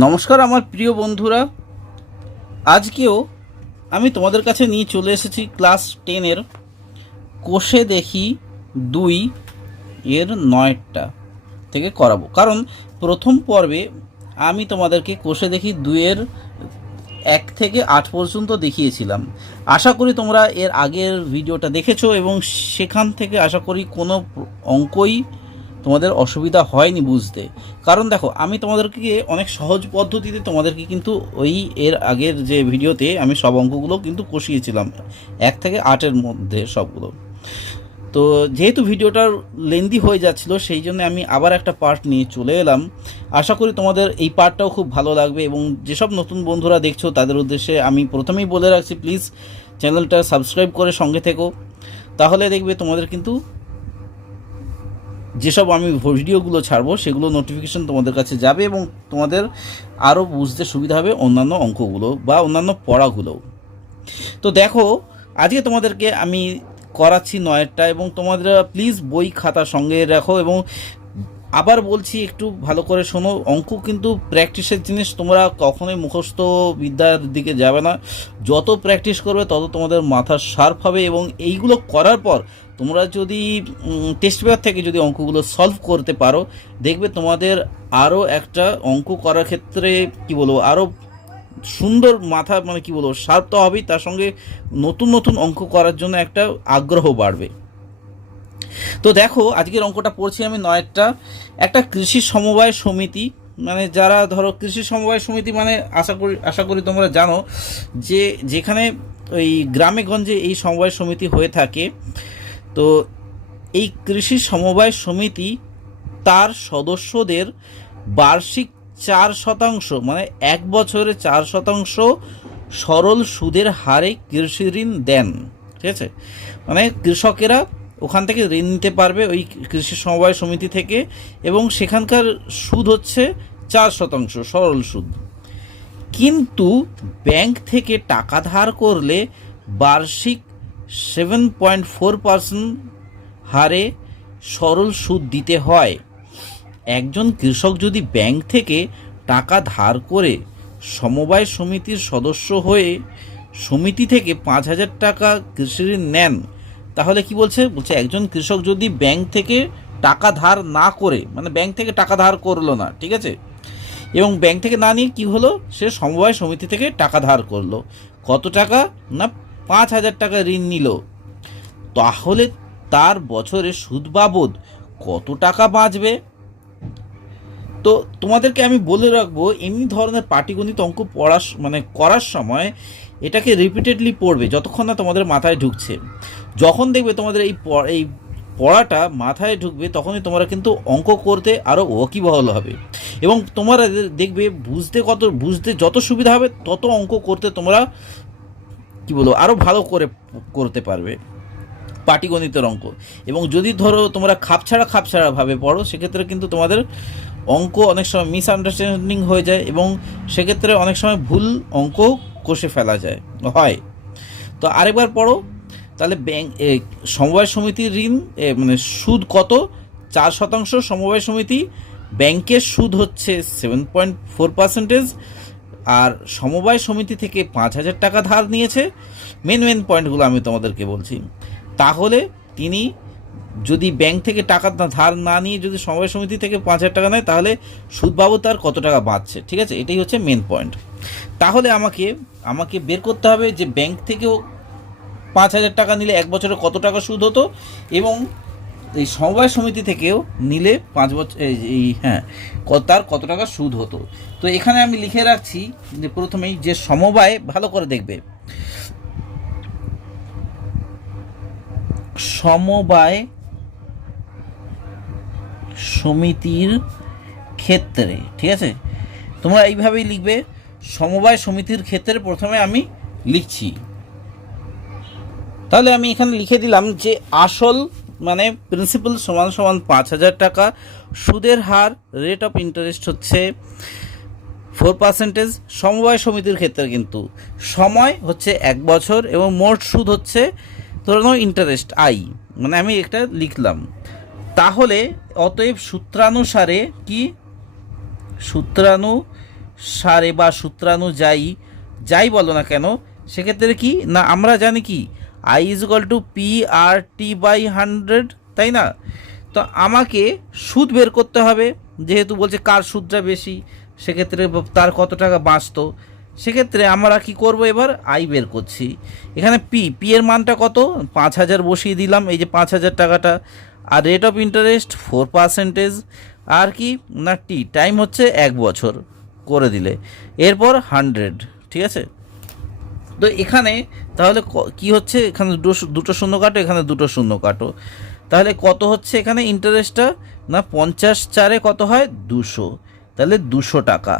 নমস্কার আমার প্রিয় বন্ধুরা, আজকেও আমি তোমাদের কাছে নিয়ে চলে এসেছি ক্লাস 10-এর কোষে দেখি 2 এর 9টা থেকে করাবো। কারণ প্রথম পর্বে আমি তোমাদেরকে কোষে দেখি 2 এর 1 থেকে 8 পর্যন্ত দেখিয়েছিলাম। আশা করি তোমরা এর আগের ভিডিওটা দেখেছো এবং সেখান থেকে আশা করি কোনো অঙ্কই তোমাদের অসুবিধা হয়নি বুঝতে। কারণ দেখো, আমি তোমাদেরকে অনেক সহজ পদ্ধতিতে তোমাদেরকে কিন্তু ওই এর আগের যে ভিডিওতে আমি সব অঙ্কগুলো কিন্তু কষিয়েছিলাম 1 থেকে 8-এর মধ্যে সবগুলো। তো যেহেতু ভিডিওটার লেন্দি হয়ে যাচ্ছিল, সেই জন্য আমি আবার একটা পার্ট নিয়ে চলে এলাম। আশা করি তোমাদের এই পার্টটাও খুব ভালো লাগবে এবং যেসব নতুন বন্ধুরা দেখছো তাদের উদ্দেশ্যে আমি প্রথমেই বলে রাখছি, প্লিজ চ্যানেলটা সাবস্ক্রাইব করে সঙ্গে থেকো। তাহলে দেখবে তোমাদের কিন্তু যেসব আমি ভিডিওগুলো ছাড়বো সেগুলো নোটিফিকেশন তোমাদের কাছে যাবে এবং তোমাদের আরও বুঝতে সুবিধা হবে অন্যান্য অঙ্কগুলো বা অন্যান্য পড়াগুলো। তো দেখো, আজকে তোমাদেরকে আমি করাচ্ছি 9টা এবং তোমাদের প্লিজ বই খাতা সঙ্গে রাখো এবং আবার বলছি একটু ভালো করে শোনো। অঙ্ক কিন্তু প্র্যাকটিসের জিনিস, তোমরা কখনোই মুখস্থ বিদ্যার দিকে যাবে না। যত প্র্যাকটিস করবে তত তোমাদের মাথা শার্প হবে এবং এইগুলো করার পর তোমরা যদি টেস্ট পেপার থেকে যদি অঙ্কগুলো সলভ করতে পারো, দেখবে তোমাদের আরও একটা অঙ্ক করার ক্ষেত্রে কি বলবো, আরও সুন্দর মাথা কি বলবো শার্প তো হবেই, তার সঙ্গে নতুন নতুন অঙ্ক করার জন্য একটা আগ্রহ বাড়বে। তো দেখো, আজকের অঙ্কটা পড়ছি আমি 9টা। একটা কৃষি সমবায় সমিতি, যারা ধরো কৃষি সমবায় সমিতি আশা করি তোমরা জানো যে যেখানে ওই গ্রামে গঞ্জে এই সমবায় সমিতি হয়ে থাকে। তো এই কৃষি সমবায় সমিতি তার সদস্যদের বার্ষিক 4%, 1 বছরে 4% সরল সুদের হারে কৃষি ঋণ দেন। ঠিক আছে, কৃষকেরা ওখান থেকে ঋণ নিতে পারবে ওই কৃষি সমবায় সমিতি থেকে এবং সেখানকার সুদ হচ্ছে 4% সরল সুদ। কিন্তু ব্যাংক থেকে টাকা ধার করলে বার্ষিক 7.4% হারে সরল সুদ দিতে হয়। একজন কৃষক যদি ব্যাংক থেকে টাকা ধার করে সমবায় সমিতির সদস্য হয়ে সমিতি থেকে 5,000 টাকা কৃষি ঋণ নেন, তাহলে কি বলছে একজন কৃষক যদি ব্যাংক থেকে টাকা ধার না করে, ব্যাংক থেকে টাকা ধার করলো না, ঠিক আছে, এবং ব্যাংক থেকে না নিয়ে কি হলো, সে সমবায় সমিতি থেকে টাকা ধার করলো। কত টাকা না, 5,000 টাকা ঋণ নিল। তাহলে তার বছরে সুদ বাবদ কত টাকা বাঁচবে? তো তোমাদেরকে আমি বলে রাখবো, এমনি ধরনের পাটিগণিত অঙ্ক করার সময় এটাকে রিপিটেডলি পড়বে যতক্ষণ না তোমাদের মাথায় ঢুকছে। যখন দেখবে তোমাদের এই পড়াটা মাথায় ঢুকবে, তখনই তোমরা কিন্তু অঙ্ক করতে আরও ওয়াকিবহাল হবে এবং তোমরা দেখবে বুঝতে যত সুবিধা হবে তত অঙ্ক করতে তোমরা আরও ভালো করে করতে পারবে পাটিগণিতের অঙ্ক। এবং যদি ধরো তোমরা খাপছাড়াভাবে পড়ো, সেক্ষেত্রে কিন্তু তোমাদের অঙ্ক অনেক সময় মিসআন্ডারস্ট্যান্ডিং হয়ে যায় এবং সেক্ষেত্রে অনেক সময় ভুল অঙ্ক কষে ফেলা হয়। তো আরেকবার পড়ো তাহলে। সমবায় সমিতির ঋণ সুদ কত? 4% সমবায় সমিতি, ব্যাংকের সুদ হচ্ছে 7.4%, আর সমবায় সমিতি থেকে 5,000 টাকা ধার নিয়েছে। মেন পয়েন্টগুলো আমি তোমাদেরকে বলছি। তাহলে তিনি যদি ব্যাংক থেকে টাকা ধার না নিয়ে যদি সমবায় সমিতি থেকে 5,000 টাকা নেয়, তাহলে সুদ বাবদ তার কত টাকা বাঁচছে। ঠিক আছে, এটাই হচ্ছে মেন পয়েন্ট। তাহলে আমাকে বের করতে হবে যে ব্যাংক থেকেও 5,000 টাকা নিলে 1 বছরে কত টাকা সুদ হতো এবং এই সমবায় সমিতি থেকেও নিলে 5 বছর তার কত টাকা সুদ হতো। তো এখানে আমি লিখে রাখছি যে প্রথমেই যে সমবায়, ভালো করে দেখবে, সমবায় সমিতির ক্ষেত্রে, ঠিক আছে, তোমরা এইভাবেই লিখবে। সমবায় সমিতির ক্ষেত্রে প্রথমে আমি লিখছি, তাহলে আমি এখানে লিখে দিলাম যে আসল প্রিন্সিপাল সমান 5,000 টাকা, সুদের হার রেট অফ ইন্টারেস্ট হচ্ছে 4%। সমবায় সমিতির ক্ষেত্রে কিন্তু সময় হচ্ছে 1 বছর এবং মোট সুদ হচ্ছে ধরো ইন্টারেস্ট আমি একটা লিখলাম। তাহলে অতএব সূত্রানুসারে সারে বা সূত্রাণু যাই বলো না কেন, সেক্ষেত্রে কি না আমরা জানি কি I is equal to P R T by 100, তাই না? তো আমাকে সুদ বের করতে হবে, যেহেতু বলছে কার সুদটা বেশি, সেক্ষেত্রে তার কত টাকা বাঁচতো। সেক্ষেত্রে আমরা কি করব, এবার আই বের করছি। এখানে পি এর মানটা কত, 5000 বসিয়ে দিলাম, এই যে 5000 টাকাটা। আর রেট অফ ইন্টারেস্ট 4%, আর কি না টি টাইম হচ্ছে 1 বছর করে দিলে, এরপর 100, ঠিক আছে? তো এখানে তাহলে কি হচ্ছে, এখানে দুটো শূন্য কাটো, এখানে দুটো শূন্য কাটো, তাহলে কত হচ্ছে এখানে ইন্টারেস্টটা, না 50 কত হয় 200, তাহলে 200 টাকা।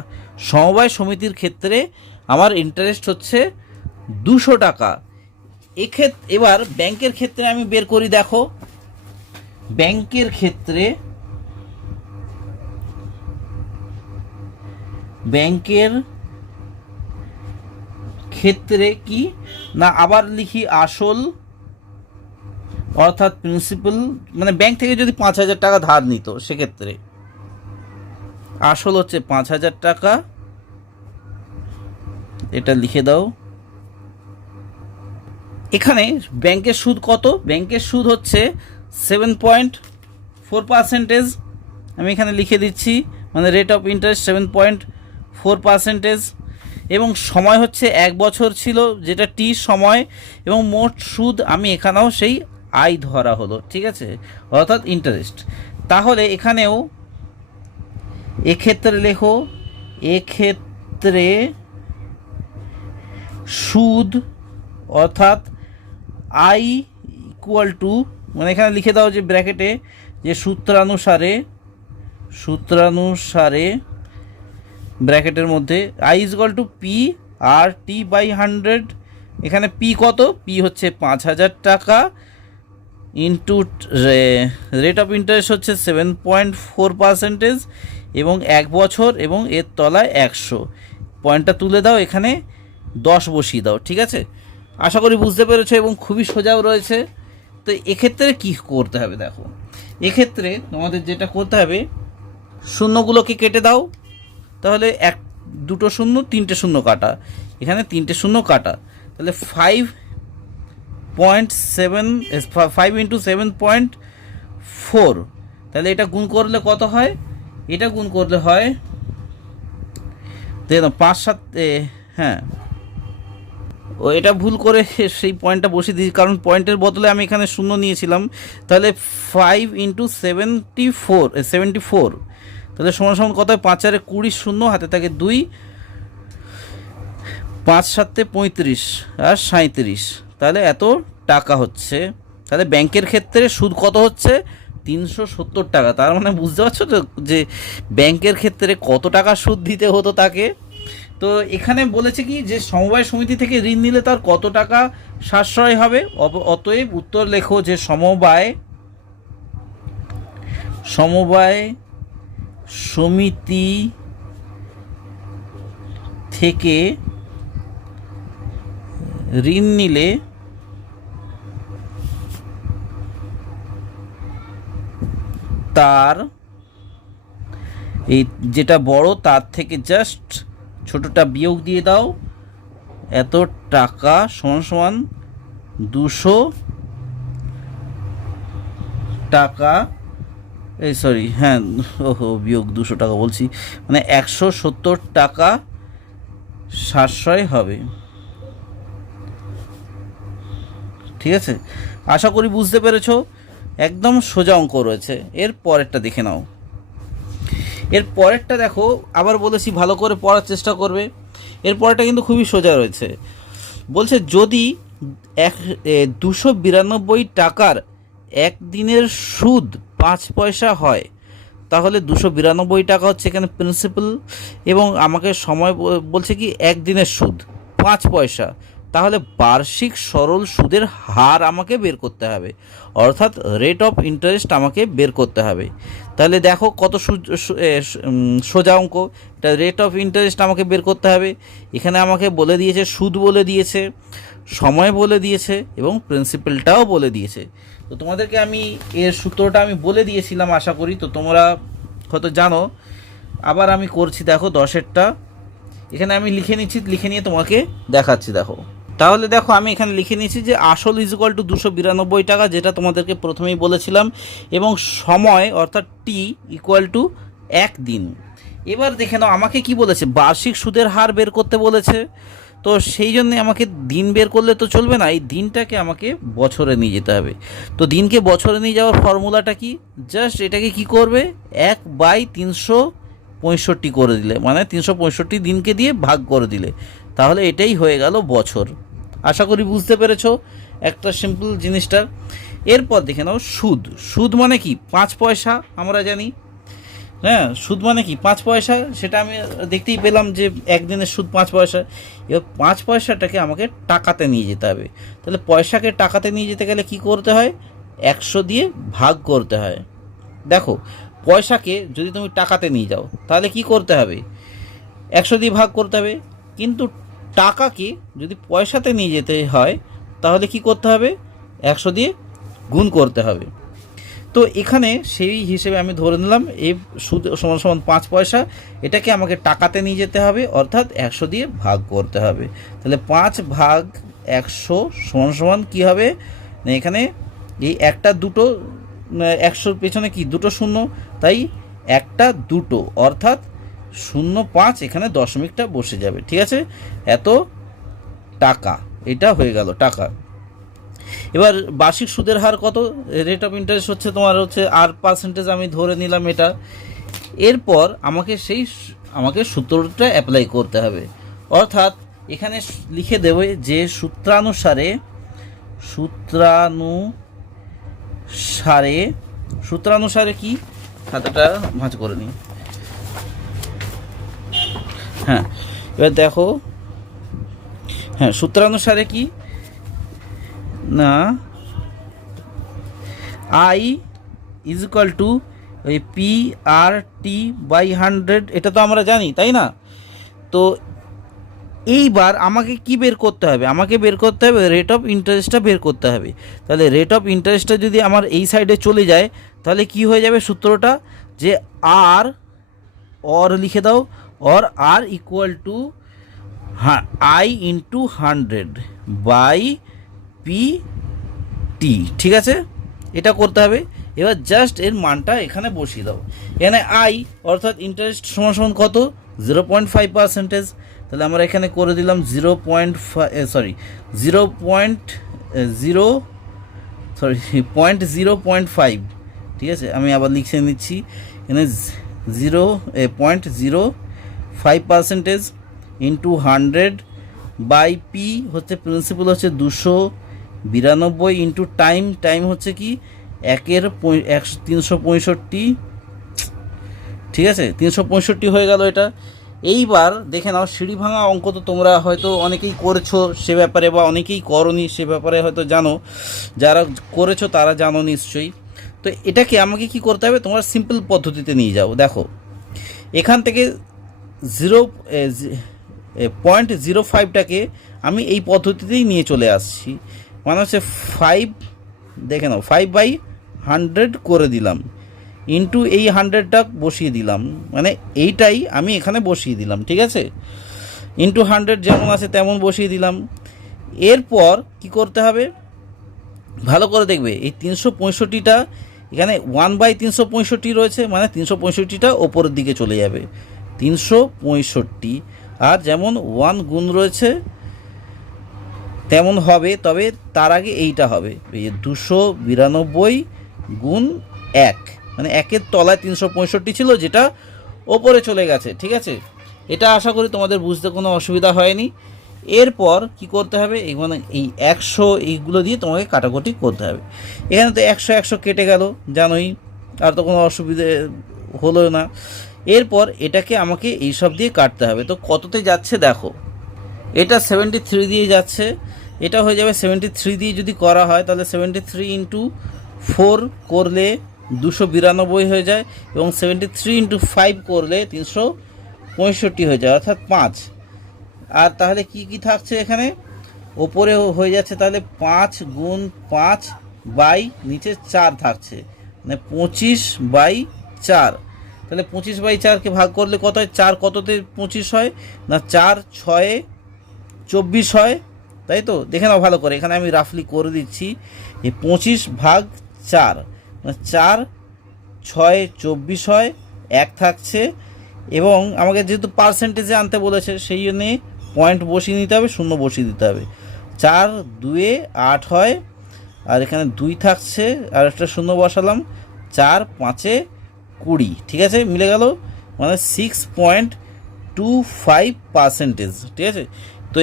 সমবায় সমিতির ক্ষেত্রে আমার ইন্টারেস্ট হচ্ছে 200 টাকা। এবার ব্যাংকের ক্ষেত্রে আমি বের করি, দেখো ব্যাংকের ক্ষেত্রে কি না আবার লিখি আসল অর্থাৎ প্রিন্সিপাল, মানে ব্যাংক থেকে যদি 5000 টাকা ধার নিত, সেক্ষেত্রে আসল হচ্ছে 5000 টাকা, এটা লিখে দাও। এখানে ব্যাংকের সুদ কত, ব্যাংকের সুদ হচ্ছে 7.4%, আমি এখানে লিখে দিচ্ছি, মানে রেট অফ ইন্টারেস্ট 7.4%, এবং সময় হচ্ছে 1 বছর ছিল, যেটা টি সময়, এবং মোট সুদ আমি এখানেও সেই আই ধরা হলো, ঠিক আছে, অর্থাৎ ইন্টারেস্ট। তাহলে এখানেও এক্ষেত্রে লেখো, এক্ষেত্রে সুদ অর্থাৎ আই ইকুয়াল টু, মানে এখানে লিখে দাও যে ব্র্যাকেটে যে সূত্রানুসারে ব্র্যাকেটের মধ্যে I is equal to P R T by 100। এখানে পি কত, পি হচ্ছে 5000 টাকা, ইন্টু রেট অফ ইন্টারেস্ট হচ্ছে 7.4%, এবং 1 বছর, এবং এর তলায় 100, পয়েন্টটা তুলে দাও, এখানে 10 বসিয়ে দাও, ঠিক আছে? আশা করি বুঝতে পেরেছো, এবং খুবই সোজাও রয়েছে। তো এক্ষেত্রে কি করতে হবে, দেখো এক্ষেত্রে তোমাদের যেটা করতে হবে, শূন্যগুলোকে কেটে দাও, তাহলে দুটো শূন্য, 3টে শূন্য কাটা, এখানে 3টে শূন্য কাটা, তাহলে 5 ইন্টু 7.4, তাহলে এটা গুণ করলে কত হয়, এটা গুণ করলে হয় দেখো 5 7, হ্যাঁ ও এটা ভুল করে সেই পয়েন্টটা বসিয়ে দিয়েছি, কারণ পয়েন্টের বদলে আমি এখানে শূন্য নিয়েছিলাম। তাহলে 5 ইন্টু 74, তাহলে সমান সমান কত হয়, 5 আর 20, শূন্য হাতে থাকে 2, 5 7 35 আর 37, তাহলে এত টাকা হচ্ছে। তাহলে ব্যাংকের ক্ষেত্রে সুদ কত হচ্ছে, 370 টাকা। তার মানে বুঝতে পারছো তো যে ব্যাংকের ক্ষেত্রে কত টাকা সুদ দিতে হতো তাকে। তো এখানে বলেছে কি যে সমবায় সমিতি থেকে ঋণ নিলে তার কত টাকা সাশ্রয় হবে। অতএব উত্তর লেখো যে সমবায় সমিতি থেকে ঋণ নিলে তার এই যেটা বড় তার থেকে জাস্ট ছোটটা বিয়োগ দিয়ে দাও, এত টাকা সমান সমান 200 টাকা, এই সরি হ্যাঁ বিয়োগ 200 টাকা বলছি, মানে 170 টাকা সাশ্রয় হবে। ঠিক আছে, আশা করি বুঝতে পেরেছো, একদম সোজা অঙ্ক রয়েছে। এর পরেরটা দেখে নাও। এর পরেরটা দেখো, আবার বলেছি ভালো করে পড়ার চেষ্টা করবে। এর পরেরটা কিন্তু খুবই সোজা রয়েছে। বলছে যদি 292 টাকার একদিনের সুদ 5 পয়সা হয়, তাহলে 292 টাকা হচ্ছে এখানে প্রিন্সিপাল, এবং আমাকে সময় বলছে কি একদিনের সুদ 5 পয়সা, তাহলে বার্ষিক সরল সুদের হার আমাকে বের করতে হবে, অর্থাৎ রেট অফ ইন্টারেস্ট আমাকে বের করতে হবে। তাহলে দেখো কত সোজা অঙ্ক, এটা রেট অফ ইন্টারেস্ট আমাকে বের করতে হবে। এখানে আমাকে বলে দিয়েছে সুদ বলে দিয়েছে, সময় বলে দিয়েছে, এবং প্রিন্সিপালটাও বলে দিয়েছে। তো তোমাদেরকে আমি এর সূত্রটা আমি বলে দিয়েছিলাম, আশা করি তো তোমরা হয়তো জানো। আবার আমি করছি, দেখো 10এরটা এখানে আমি লিখে নিচ্ছি, লিখে নিয়ে তোমাকে দেখাচ্ছি। দেখো, তাহলে দেখো আমি এখানে লিখে নিয়েছি যে আসল ইজ ইকুয়াল টু 292 টাকা, যেটা তোমাদেরকে প্রথমেই বলেছিলাম, এবং সময় অর্থাৎ টি ইকুয়াল টু 1 দিন। এবার দেখে নাও আমাকে কি বলেছে, বার্ষিক সুদের হার বের করতে বলেছে। তো সেই জন্যে আমাকে দিন বের করলে তো চলবে না, এই দিনটাকে আমাকে বছরে নিয়ে যেতে হবে। তো দিনকে বছরে নিয়ে যাওয়ার ফর্মুলাটা কি, জাস্ট এটাকে কি করবে, 1/365 করে দিলে, মানে 365 দিনকে দিয়ে ভাগ করে দিলে, তাহলে এটাই হয়ে গেল বছর। আশা করি বুঝতে পেরেছো একটা সিম্পল জিনিসটা। এরপর দেখে নাও সুদ। সুদ মানে কি, 5 পয়সা আমরা জানি। হ্যাঁ, সুদ মানে কি 5 পয়সা, সেটা আমি দেখতেই পেলাম যে একদিনের সুদ 5 পয়সা। এবার 5 পয়সাটাকে আমাকে টাকাতে নিয়ে যেতে হবে। তাহলে পয়সাকে টাকাতে নিয়ে যেতে গেলে কি করতে হয়, 100 দিয়ে ভাগ করতে হয়। দেখো, পয়সাকে যদি তুমি টাকাতে নিয়ে যাও তাহলে কি করতে হবে, 100 দিয়ে ভাগ করতে হবে। কিন্তু টাকাকে যদি পয়সাতে নিয়ে যেতে হয় তাহলে কি করতে হবে, 100 দিয়ে গুণ করতে হবে। তো এখানে সেই হিসেবে আমি ধরে নিলাম এই সুদ সমান সমান 5 পয়সা, এটাকে আমাকে টাকাতে নিয়ে যেতে হবে, অর্থাৎ 100 দিয়ে ভাগ করতে হবে। তাহলে 5 ভাগ 100 সমান সমান কী হবে, এখানে এই একটা দুটো, 100-র পেছনে কি দুটো শূন্য, তাই একটা দুটো, অর্থাৎ 0.5, এখানে দশমিকটা বসে যাবে। ঠিক আছে, এত টাকা, এটা হয়ে গেল টাকা। এবার বার্ষিক সুদের হার কত, রেট অফ ইন্টারেস্ট হচ্ছে তোমার হচ্ছে R%, আমি ধরে নিলাম এটা। এরপর আমাকে সূত্রটা অ্যাপ্লাই করতে হবে, অর্থাৎ এখানে লিখে দেবে যে সূত্রানুসারে কি, খাতাটা ভাঁজ করে নিই। হ্যাঁ, এবার দেখো, হ্যাঁ সূত্রানুসারে কি না, I ইজ ইকুয়াল টু ওই PRT/100, এটা তো আমরা জানি তাই না। তো এইবার আমাকে কি বের করতে হবে, আমাকে বের করতে হবে রেট অফ ইন্টারেস্টটা বের করতে হবে। তাহলে রেট অফ ইন্টারেস্টটা যদি আমার এই সাইডে চলে যায় তাহলে কি হয়ে যাবে সূত্রটা, যে লিখে দাও, R equal to I into 100/PT। ঠিক আছে, এটা করতে হবে। এবার জাস্ট এর মানটা এখানে বসিয়ে দাও। এখানে I অর্থাৎ ইন্টারেস্ট সমান সমান কত, 0.5%। তাহলে আমরা এখানে করে দিলাম 0.5। ঠিক আছে, আমি আবার লিখে নিচ্ছি, এখানে 0.05% ইন্টু 100/P হচ্ছে প্রিন্সিপাল হচ্ছে 292, ইন্টু টাইম হচ্ছে কি 365। ঠিক আছে, 365 হয়ে গেল এটা। এইবার দেখে নাও, সিঁড়ি ভাঙা অঙ্ক তো তোমরা হয়তো অনেকেই করেছো সে ব্যাপারে, বা অনেকেই করনি সে ব্যাপারে হয়তো জানো, যারা করেছো তারা জানো নিশ্চয়ই। তো এটাকে আমাকে কি করতে হবে, তোমার সিম্পল পদ্ধতিতে নিয়ে যাও। দেখো, এখান থেকে 0.05টাকে আমি এই পদ্ধতিতেই নিয়ে চলে আসছি, মানে হচ্ছে 5, দেখে নাও 5/100 করে দিলাম, ইন্টু এই 100টা বসিয়ে দিলাম, মানে এইটাই আমি এখানে বসিয়ে দিলাম। ঠিক আছে, ইন্টু 100 যেমন আছে তেমন বসিয়ে দিলাম। এরপর কি করতে হবে, ভালো করে দেখবে, এই 365টা এখানে 1/365 রয়েছে, মানে 365টা ওপরের দিকে চলে যাবে, 365। আর যেমন 1 গুণ রয়েছে তেমন হবে, তবে তার আগে এইটা হবে, এই 292 গুণ 1, মানে 1-এর তলায় 365 ছিল, যেটা ওপরে চলে গেছে। ঠিক আছে, এটা আশা করি তোমাদের বুঝতে কোনো অসুবিধা হয়নি। এরপর কি করতে হবে, মানে এই 100 এইগুলো দিয়ে তোমাকে কাটাকুটি করতে হবে। এখানে তো 100 কেটে গেল জানোই, আর তো কোনো অসুবিধে হলো না। এরপর এটাকে আমাকে এইসব দিয়ে কাটতে হবে। তো কততে যাচ্ছে দেখো, এটা 73 দিয়ে যাচ্ছে, এটা হয়ে যাবে 73 দিয়ে যদি করা হয় তাহলে 73 ইন্টু 4 করলে 292 হয়ে যায়, এবং 73 ইন্টু 5 করলে 365 হয়ে যায়, অর্থাৎ 5। আর তাহলে কি কি থাকছে এখানে, ওপরে হয়ে যাচ্ছে তাহলে 5 গুণ 5 বাই নিচে 4 থাকছে, মানে 25/4। তাহলে 25/4কে ভাগ করলে কত হয়? 4 কততে 25 হয় না, 4 6 24 হয়, তাই তো? দেখে নাও ভালো করে, এখানে আমি রাফলি করে দিচ্ছি। এই 25/4 মানে 4 6 24 হয়, 1 থাকছে, এবং আমাকে যেহেতু পার্সেন্টেজে আনতে বলেছে সেই জন্যে পয়েন্ট বসিয়ে নিতে হবে, শূন্য বসিয়ে দিতে হবে। 4 2 8 হয়, আর এখানে 2 থাকছে, আর একটা শূন্য বসালাম, 4 5 20, ঠিক আছে, মিলে গেল, মানে 6.25%, ঠিক আছে। তো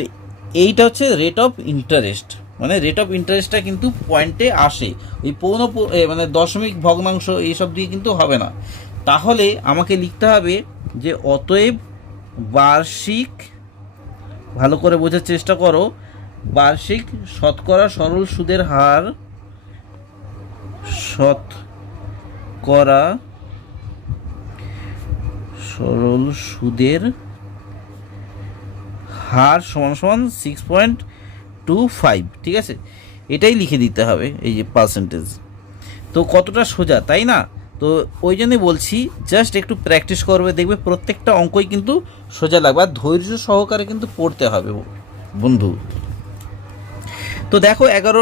এইটা হচ্ছে রেট অফ ইন্টারেস্ট, মানে রেট অফ ইন্টারেস্টটা কিন্তু পয়েন্টে আসে, ওই মানে দশমিক ভগ্নাংশ এইসব দিয়ে কিন্তু হবে না। তাহলে আমাকে লিখতে হবে যে অতএব বার্ষিক, ভালো করে বোঝার চেষ্টা করো, বার্ষিক শতকরা সরল সুদের হার, শতকরা সরল সুদের হার সমান সমান 6.25, ঠিক আছে, এটাই লিখে দিতে হবে, এই যে পার্সেন্টেজ। তো কতটা সোজা, তাই না? তো ওই জন্যই বলছি জাস্ট একটু প্র্যাকটিস করবে, দেখবে প্রত্যেকটা অঙ্কই কিন্তু সোজা লাগবে, আর ধৈর্য সহকারে কিন্তু পড়তে হবে বন্ধু। তো দেখো 11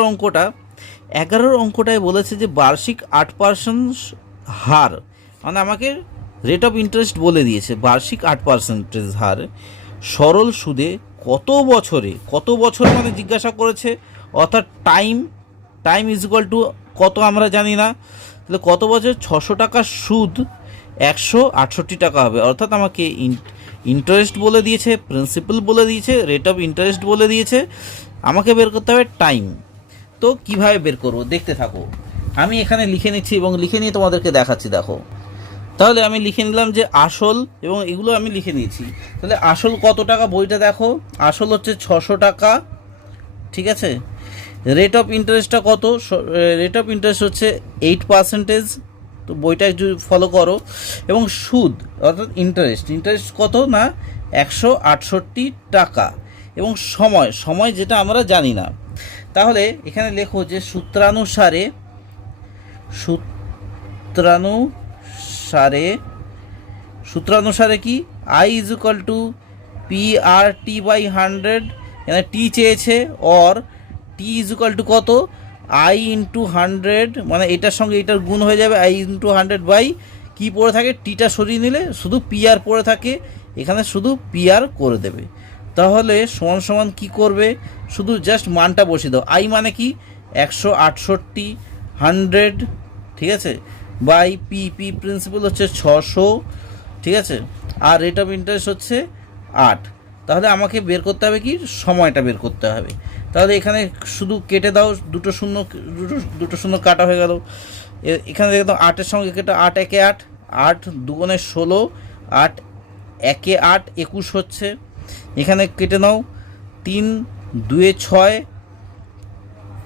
অঙ্কটায় বলেছে যে বার্ষিক 8% হার, মানে আমাকে রেট অফ ইন্টারেস্ট বলে দিয়েছে, বার্ষিক 8% হার সরল সুদে কত বছর মানে জিজ্ঞাসা করেছে, অর্থাৎ টাইম ইজ ইকুয়াল টু কত আমরা জানি না, তাহলে কত বছর? 600 টাকার সুদ 168 টাকা হবে, অর্থাৎ আমাকে ইন্টারেস্ট বলে দিয়েছে, প্রিন্সিপাল বলে দিয়েছে, রেট অফ ইন্টারেস্ট বলে দিয়েছে, আমাকে বের করতে হবে টাইম। তো কিভাবে বের করবো দেখতে থাকো, আমি এখানে লিখে নিচ্ছি এবং লিখে নিয়ে তোমাদেরকে দেখাচ্ছি। দেখো, তাহলে আমি লিখে নিলাম যে আসল, এবং এগুলো আমি লিখে নিয়েছি। তাহলে আসল কত টাকা, বইটা দেখো, আসল হচ্ছে 600 টাকা, ঠিক আছে। রেট অফ ইন্টারেস্টটা কত? রেট অফ ইন্টারেস্ট হচ্ছে 8%, তো বইটা একটু ফলো করো। এবং সুদ অর্থাৎ ইন্টারেস্ট কত না 168 টাকা। এবং সময় যেটা আমরা জানি না, তাহলে এখানে লেখো যে সূত্রানুসারে কি I is equal two PRT/100, এখানে টি চেয়েছে, or T is equal to কত? I ইন্টু 100, মানে এটার সঙ্গে এটার গুণ হয়ে যাবে, I ইন্টু 100 বাই কী পড়ে থাকে, টিটা সরিয়ে নিলে শুধু PR পড়ে থাকে, এখানে শুধু PR করে দেবে। তাহলে সমান সমান কী করবে, শুধু জাস্ট মানটা বসিয়ে দাও। I মানে কি 168, 100, ঠিক আছে, বাই পি প্রিন্সিপাল হচ্ছে 600, ঠিক আছে, আর রেট অফ ইন্টারেস্ট হচ্ছে 8। তাহলে আমাকে বের করতে হবে কি, সময়টা বের করতে হবে। তাহলে এখানে শুধু কেটে দাও, দুটো শূন্য কাটা হয়ে গেল। এখানে দেখে দাও 8-এর সঙ্গে কেটে, 8 একে 8, 8 2 16, 8 একে 8 21 হচ্ছে। এখানে কেটে নাও 3 2 6,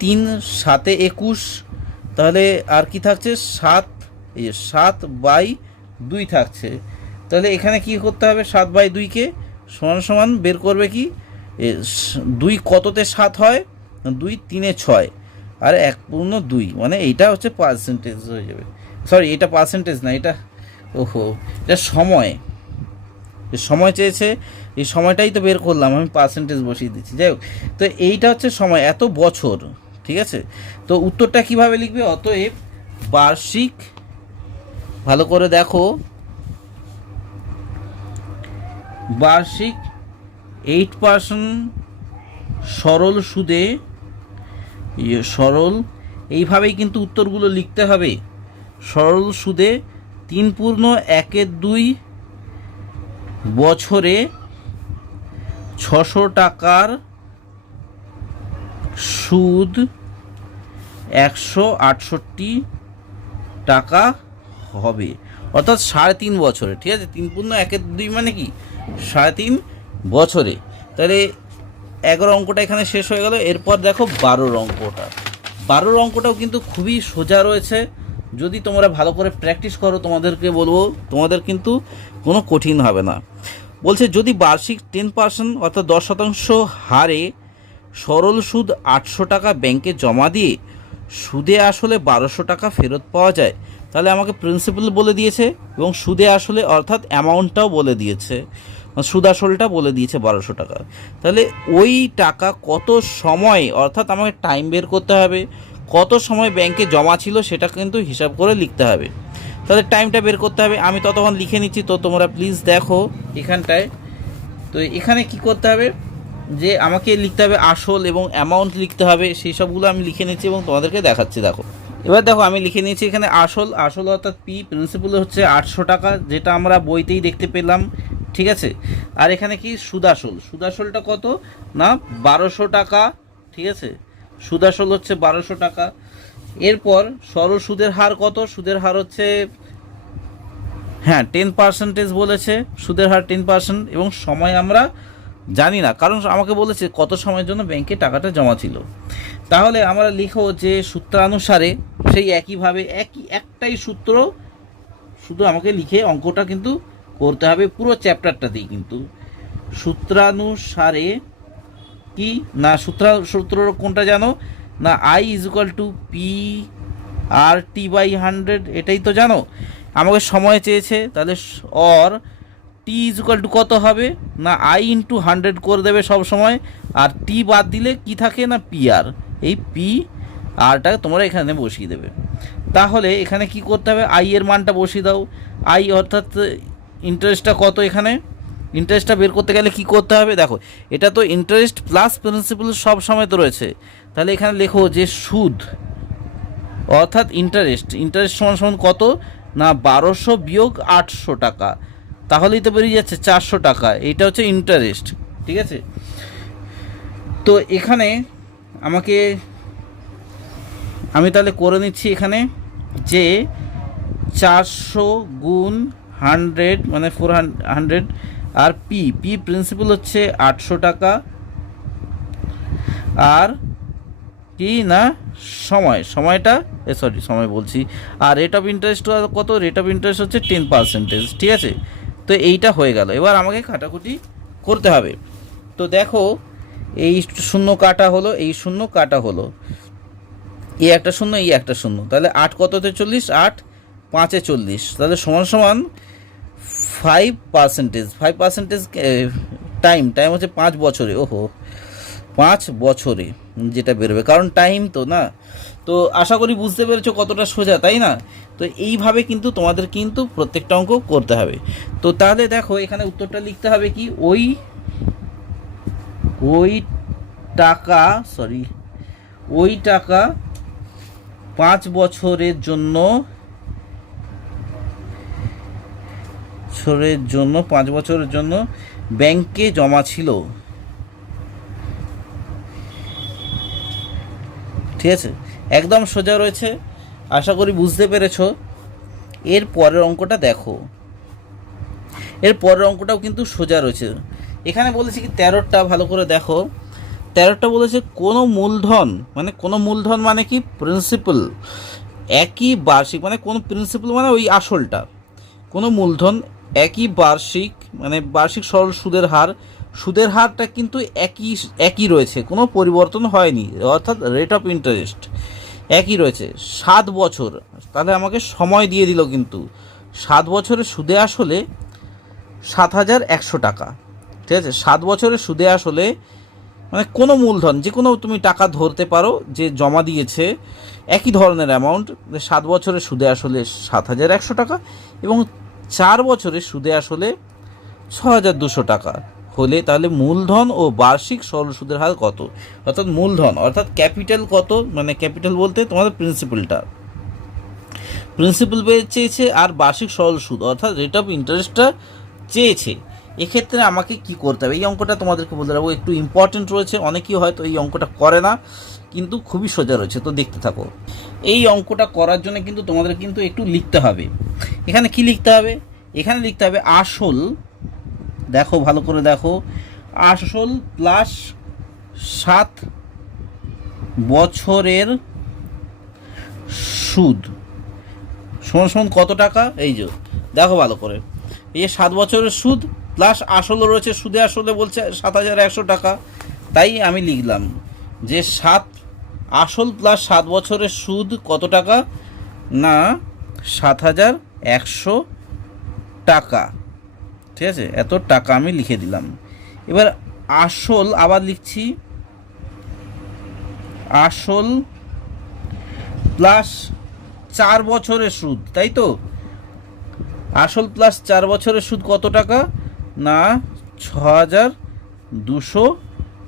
3 7 21, তাহলে আর কি থাকছে 7, এই 7/2 থাকছে। তাহলে এখানে কি করতে হবে, 7/2কে সমান বের করবে কি, 2 কততে 7 হয়, 2 3 6, আর 1/2, মানে এইটা হচ্ছে পার্সেন্টেজ হয়ে যাবে। সরি, এটা পার্সেন্টেজ না, এটা এটা সময় চেয়েছে, এই সময়টাই তো বের করলাম, আমি পার্সেন্টেজ বসিয়ে দিচ্ছি। যাই হোক, তো এইটা হচ্ছে সময়, এত বছর, ঠিক আছে। তো উত্তরটা কিভাবে লিখবে, অতএব বার্ষিক, ভালো করে দেখো, বার্ষিক 8% সরল সুদে, এইভাবেই কিন্তু উত্তরগুলো লিখতে হবে। সরল সুদে 3.12 বছরে 600 টাকার সুদ 168 টাকা হবে, অর্থাৎ 3.5 বছরে, ঠিক আছে। 3.12 মানে কি 3.5 বছরে। তাহলে 11 অঙ্কটা এখানে শেষ হয়ে গেল। এরপর দেখো 12 অঙ্কটাও কিন্তু খুবই সোজা রয়েছে, যদি তোমরা ভালো করে প্র্যাকটিস করো, তোমাদেরকে বলবো, তোমাদের কিন্তু কোনো কঠিন হবে না। বলছে যদি বার্ষিক 10%, অর্থাৎ 10% হারে সরল সুদ 800 টাকা ব্যাংকে জমা দিয়ে সুদে আসলে 1200 টাকা ফেরত পাওয়া যায়, তাহলে আমাকে প্রিন্সিপাল বলে দিয়েছে এবং সুদে আসলে অর্থাৎ অ্যামাউন্টটাও বলে দিয়েছে, সুদ আসলটা বলে দিয়েছে 1200 টাকা। তাহলে ওই টাকা কত সময় অর্থাৎ আমাকে টাইম বের করতে হবে, কত সময় ব্যাংকে জমা ছিল সেটা কিন্তু হিসাব করে লিখতে হবে। তাহলে টাইমটা বের করতে হবে, আমি ততক্ষণ লিখে নিচ্ছি। তো তোমরা প্লিজ দেখো এখানটায়। তো এখানে কি করতে হবে যে আমাকে লিখতে হবে আসল এবং অ্যামাউন্ট লিখতে হবে, সেই সবগুলো আমি লিখে নিচ্ছি এবং তোমাদেরকে দেখাচ্ছি। দেখো এবার দেখো আমি লিখে নিয়েছি এখানে আসল অর্থাৎ পি, প্রিন্সিপাল হচ্ছে 800 টাকা, যেটা আমরা বইতেই দেখতে পেলাম, ঠিক আছে। আর এখানে কি সুদাসলটা কত না 1200 টাকা, ঠিক আছে। সুদাসল হচ্ছে 1200 টাকা। এরপর সরল সুদের হার কত, সুদের হার হচ্ছে 10% বলেছে, সুদের হার 10% এবং সময় আমরা জানি না, কারণ আমাকে বলেছে কত সময়ের জন্য ব্যাংকে টাকাটা জমা ছিল। তাহলে আমরা লিখো যে সূত্রানুসারে সেই একইভাবে একটাই সূত্র, শুধু আমাকে লিখে অঙ্কটা কিন্তু করতে হবে পুরো চ্যাপ্টারটাতেই। কিন্তু সূত্রানুসারে কি না, সূত্র কোনটা জানো না, I = P/RT/100, এটাই তো জানো। আমাকে সময় চেয়েছে, তাহলে T = কত হবে না I × 100 করে দেবে সব সময়, আর T বাদ দিলে কি থাকে না PR, এই PR-টা তোমরা এখানে বসিয়ে দেবে। তাহলে এখানে কি করতে হবে, I এর মানটা বসিয়ে দাও। I অর্থাৎ ইন্টারেস্টটা কত, এখানে ইন্টারেস্টটা বের করতে গেলে কি করতে হবে, দেখো এটা তো ইন্টারেস্ট প্লাস প্রিন্সিপাল সব সময় তো রয়েছে। তাহলে এখানে লেখো যে সুদ অর্থাৎ ইন্টারেস্ট সমান কত না 1200 বিয়োগ 800 টাকা, তাহলেই তো বেরিয়ে যাচ্ছে 400 টাকা। এইটা হচ্ছে ইন্টারেস্ট, ঠিক আছে। তো এখানে আমি তাহলে করে নিচ্ছি এখানে যে 400 গুণ 100 মানে 400, আর পি প্রিন্সিপাল হচ্ছে 800 টাকা, আর কি না সময়টা সময় বলছি, আর রেট অফ ইন্টারেস্ট কত, রেট অফ ইন্টারেস্ট হচ্ছে 10%, ঠিক আছে। তো এইটা হয়ে গেল, এবার আমাকে কাটাকুটি করতে হবে। তো দেখো এই শূন্য কাটা হলো, এই শূন্য কাটা হলো, এই একটা শূন্য, এই একটা শূন্য, তাহলে 8 কততে 40, 8 5-এ 40, তাহলে সমান 5%। টাইম হচ্ছে 5 বছরে, 5 বছরে যেটা বেরোবে, কারণ টাইম তো না। তো আশা করি বুঝতে পেরেছো কতটা সোজা, তাই না। তো এইভাবে কিন্তু তোমাদের কিন্তু প্রত্যেকটা অঙ্ক করতে হবে। তো তাহলে দেখো এখানে উত্তরটা লিখতে হবে কি, ওই টাকা 5 বছরের জন্য 5 বছরের জন্য ব্যাংকে জমা ছিল, ঠিক আছে। একদম সোজা রয়েছে, আশা করি বুঝতে পেরেছো। এর পরের অঙ্কটা দেখো, এর পরের অঙ্কটাও কিন্তু সোজা রয়েছে। এখানে বলেছে কি 13টা, ভালো করে দেখো 13টা বলেছে কোনো মূলধন মানে কি প্রিন্সিপাল একই বার্ষিক, মানে কোনো প্রিন্সিপাল মানে ওই আসলটা, কোনো মূলধন একই বার্ষিক মানে বার্ষিক সরল সুদের হারটা কিন্তু একই রয়েছে, কোনো পরিবর্তন হয়নি, অর্থাৎ রেট অফ ইন্টারেস্ট একই রয়েছে 7 বছর। তাহলে আমাকে সময় দিয়ে দিল, কিন্তু 7 বছরের সুদে আসলে 7100 টাকা, ঠিক আছে। 7 বছরের সুদে আসলে মানে কোনো মূলধন যে কোনো তুমি টাকা ধরতে পারো যে জমা দিয়েছে একই ধরনের অ্যামাউন্ট, 7 বছরের সুদে আসলে 7100 টাকা এবং 4 বছরের সুদে আসলে 6200 টাকা হলে, তাহলে মূলধন ও বার্ষিক সরল সুদের হার কত, অর্থাৎ মূলধন অর্থাৎ ক্যাপিটাল কত, মানে ক্যাপিটাল বলতে তোমাদের প্রিন্সিপাল চেয়েছে, আর বার্ষিক সরল সুদ অর্থাৎ রেট অফ ইন্টারেস্টটা চেয়েছে। এক্ষেত্রে আমাকে কি করতে হবে, এই অঙ্কটা তোমাদেরকে বলতে পারবো, একটু ইম্পর্টেন্ট রয়েছে, অনেকেই হয়তো এই অঙ্কটা করে না, কিন্তু খুবই সোজা রয়েছে। তো দেখতে থাকো, এই অঙ্কটা করার জন্য কিন্তু তোমাদের কিন্তু একটু লিখতে হবে। এখানে কি লিখতে হবে, এখানে লিখতে হবে আসল, দেখো ভালো করে দেখো, আসল প্লাস 7 বছরের সুদ সমান কত টাকা, এই যে দেখো ভালো করে, এই 7 বছরের সুদ প্লাস আসলও রয়েছে, সুদে আসলে বলছে 7100 টাকা, তাই আমি লিখলাম যে আসল প্লাস 7 বছরের সুদ কত টাকা না 7,100 টাকা। ঠিক আছে, এত টাকা আমি লিখে দিলাম। এবার আসল আবার লিখছি, আসল প্লাস 4 বছরের সুদ, তাই তো? আসল প্লাস 4 বছরের সুদ কত টাকা? না 6,200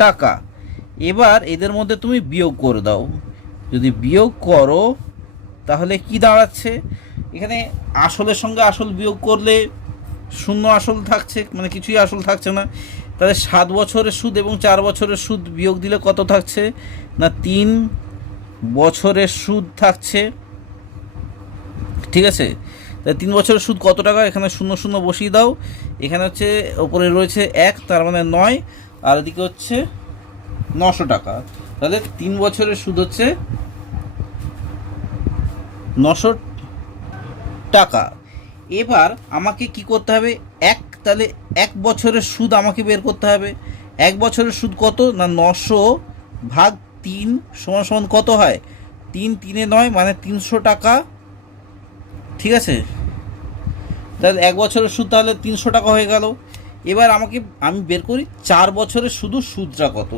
টাকা। এবার এদের মধ্যে তুমি বিয়োগ করে দাও। যদি বিয়োগ করো তাহলে কি দাঁড়াচ্ছে? এখানে আসলের সঙ্গে আসল বিয়োগ করলে শূন্য আসল থাকছে, মানে কিছুই আসল থাকছে না। তাহলে 7 বছরের সুদ এবং 4 বছরের সুদ বিয়োগ দিলে কত থাকছে? না 3 বছরের সুদ থাকছে। ঠিক আছে, তাহলে 3 বছরের সুদ কত টাকা? এখানে শূন্য শূন্য বসিয়ে দাও। এখানে হচ্ছে ওপরে রয়েছে 1, তার মানে 9, আর এদিকে হচ্ছে 900 টাকা। তাহলে 3 বছরের সুদ হচ্ছে 900 টাকা। এবার আমাকে কি করতে হবে? তাহলে 1 বছরের সুদ আমাকে বের করতে হবে। 1 বছরের সুদ কত? না 900 ভাগ 3 সমান সমান কত হয়? 3 3 9, মানে 300 টাকা। ঠিক আছে, তাহলে 1 বছরের সুদ তাহলে 300 টাকা হয়ে গেল। এবার আমি বের করি 4 বছরের শুধু সুদটা কত।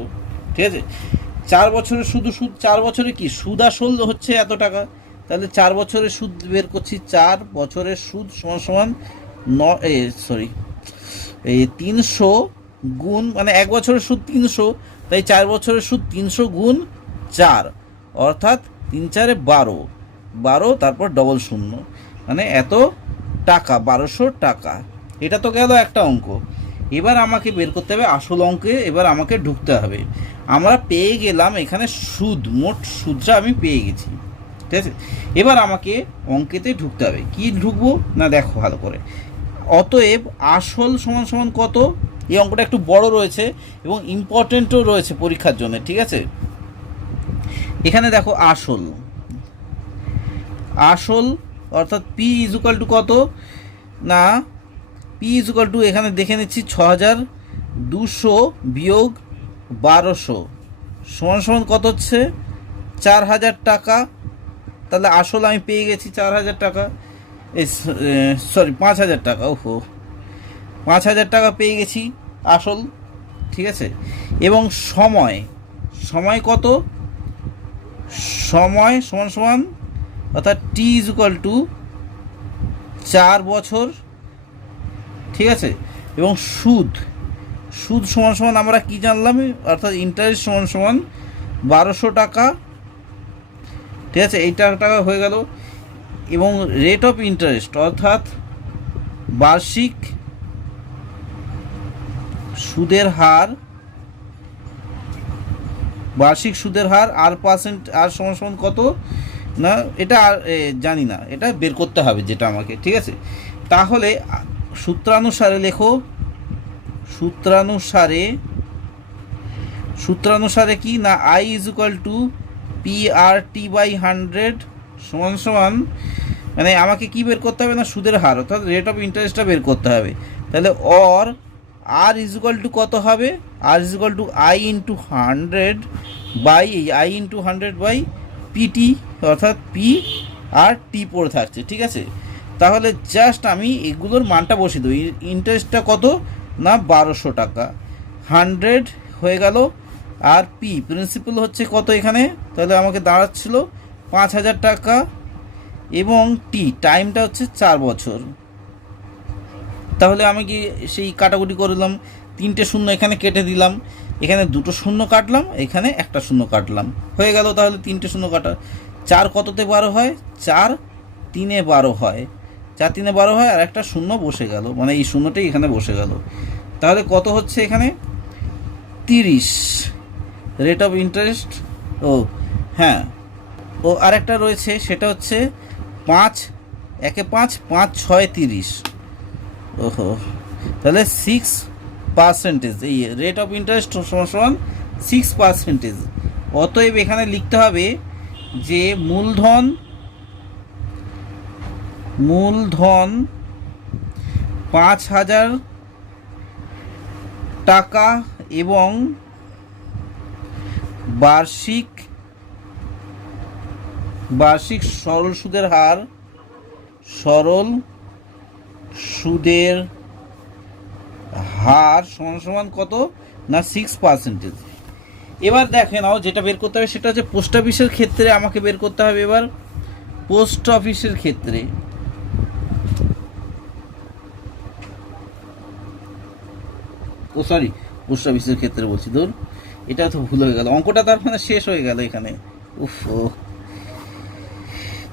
ঠিক আছে, 4 বছরের শুধু সুদ, 4 বছরে কি সুদ আসল হচ্ছে এত টাকা। তাহলে 4 বছরের সুদ বের করছি। 4 বছরের সুদ সমান সমান 300 গুণ, মানে 1 বছরের সুদ 300, তাই 4 বছরের সুদ 300 গুণ 4, অর্থাৎ 3 4 12, 12 তারপর ডবল শূন্য, মানে এত টাকা, 1200 টাকা। এটা তো গেল একটা অঙ্ক। এবার আমাকে বের করতে হবে আসল অঙ্কে। এবার আমাকে ঢুকতে হবে। আমরা পেয়ে গেলাম এখানে সুদ, মোট সুদটা আমি পেয়ে গেছি। ঠিক আছে, এবার আমাকে অঙ্কেতে ঢুকতে হবে। কি ঢুকবো না দেখো ভালো করে। অতএব আসল সমান সমান কত? এই অঙ্কটা একটু বড় রয়েছে এবং ইম্পর্টেন্টও রয়েছে পরীক্ষার জন্য। ঠিক আছে, এখানে দেখো আসল, আসল অর্থাৎ পি ইজুকাল টু কত? না পি ইজুকাল টু, এখানে দেখে নিচ্ছি 6,200 বিয়োগ 1200 সমান সমান কত হচ্ছে? 4,000 টাকা। তাহলে আসল আমি পেয়ে গেছি 4,000 টাকা, সরি 5,000 টাকা। ওহো, 5,000 টাকা পেয়ে গেছি আসল। ঠিক আছে, এবং সময়, সময় কত? সময় সমান সমান, অর্থাৎ টি ইজুকাল টু 4 বছর। ঠিক আছে, এবং সুদ, সুদ সমান সমান আমরা কি জানলাম? অর্থাৎ ইন্টারেস্ট সমান সমান 1200 টাকা। ঠিক আছে, এই টাকা হয়ে গেল। এবং রেট অফ ইন্টারেস্ট অর্থাৎ বার্ষিক সুদের হার, বার্ষিক সুদের হার আর পার্সেন্ট, আর সমান সমান কত? না এটা আর জানি না, এটা বের করতে হবে যেটা আমাকে। ঠিক আছে, তাহলে সূত্রানুসারে লেখো। সূত্রানুসারে কি না I is equal to PRT by 100 সমান সমান, মানে আমাকে কি বের করতে হবে? না সুদের হার, অর্থাৎ রেট অফ ইন্টারেস্টটা বের করতে হবে। তাহলে or R is equal to কত হবে? R is equal to I into 100 by I into 100 by PT, অর্থাৎ PRT পড়ে থাকছে। ঠিক আছে, তাহলে জাস্ট আমি এগুলোর মানটা বসিয়ে দেবো। ইন্টারেস্টটা কত? না 1200 টাকা। 100 হয়ে গেল, আর প্রিন্সিপাল হচ্ছে কত এখানে? তাহলে আমাকে দাঁড়াচ্ছিল 5,000 টাকা, এবং টাইমটা হচ্ছে 4 বছর। তাহলে আমি কি সেই কাটাকুটি করলাম, 3টে শূন্য এখানে কেটে দিলাম, এখানে 2টো শূন্য কাটলাম, এখানে একটা শূন্য কাটলাম, হয়ে গেল। তাহলে 3টে শূন্য কাটা, 4 কততে 12 হয়? 4 3-এ 12 হয়, 4 3-এ 12 হয়, আর একটা শূন্য বসে গেল, মানে এই শূন্যটাই এখানে বসে গেল। তাহলে কত হচ্ছে এখানে? 30 রেট অফ ইন্টারেস্ট। ও হ্যাঁ, ও আরেকটা রয়েছে, সেটা হচ্ছে 5 1 5 5 6 30। ওহো, তাহলে 6%, এই রেট অফ ইন্টারেস্ট সমান সমান 6%। অতএব এখানে লিখতে হবে যে মূলধন 5,000 টাকা এবং বার্ষিক সরল সুদের হার সরল সুদের হার সমান সমান কত না 6%। এবার দেখে নাও যেটা বের করতে হবে সেটা হচ্ছে পোস্ট অফিসের ক্ষেত্রে আমাকে বের করতে হবে। এবার পোস্ট অফিসের ক্ষেত্রে পোস্ট অফিসের ক্ষেত্রে বলছি, ধর এটা তো ভুল হয়ে গেল, অঙ্কটা তার মানে শেষ হয়ে গেল এখানে। উফ,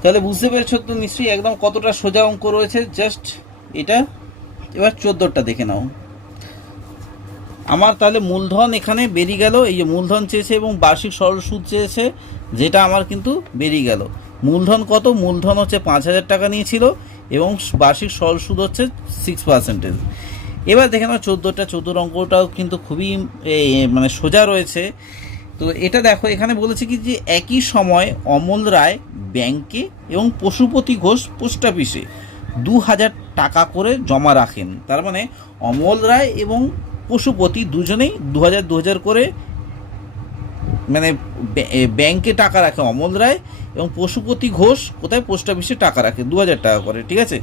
তাহলে বুঝতে পেরেছো তো নিশ্চয়ই একদম কতটা সোজা অঙ্ক রয়েছে, জাস্ট এটা। এবার 14টা দেখে নাও। আমার তাহলে মূলধন এখানে বেরিয়ে গেল, এই যে মূলধন চেয়েছে এবং বার্ষিক সরল সুদ চেয়েছে, যেটা আমার কিন্তু বেরিয়ে গেল। মূলধন কত? মূলধন হচ্ছে 5,000 টাকা নিয়েছিল এবং বার্ষিক সরল সুদ হচ্ছে 6%। এবার দেখে নাও 14 অঙ্কটাও কিন্তু খুবই মানে সোজা রয়েছে। তো এটা দেখো, এখানে বলেছে কি যে একই সময় অমল রায় ব্যাংকে এবং পশুপতি ঘোষ পোস্ট অফিসে 2,000 টাকা করে জমা রাখেন। তার মানে অমল রায় এবং পশুপতি দুজনেই 2,000 করে মানে ব্যাংকে টাকা রাখে অমল রায়, এবং পশুপতি ঘোষ কোথায়? পোস্ট অফিসে টাকা রাখে 2,000 টাকা করে। ঠিক আছে,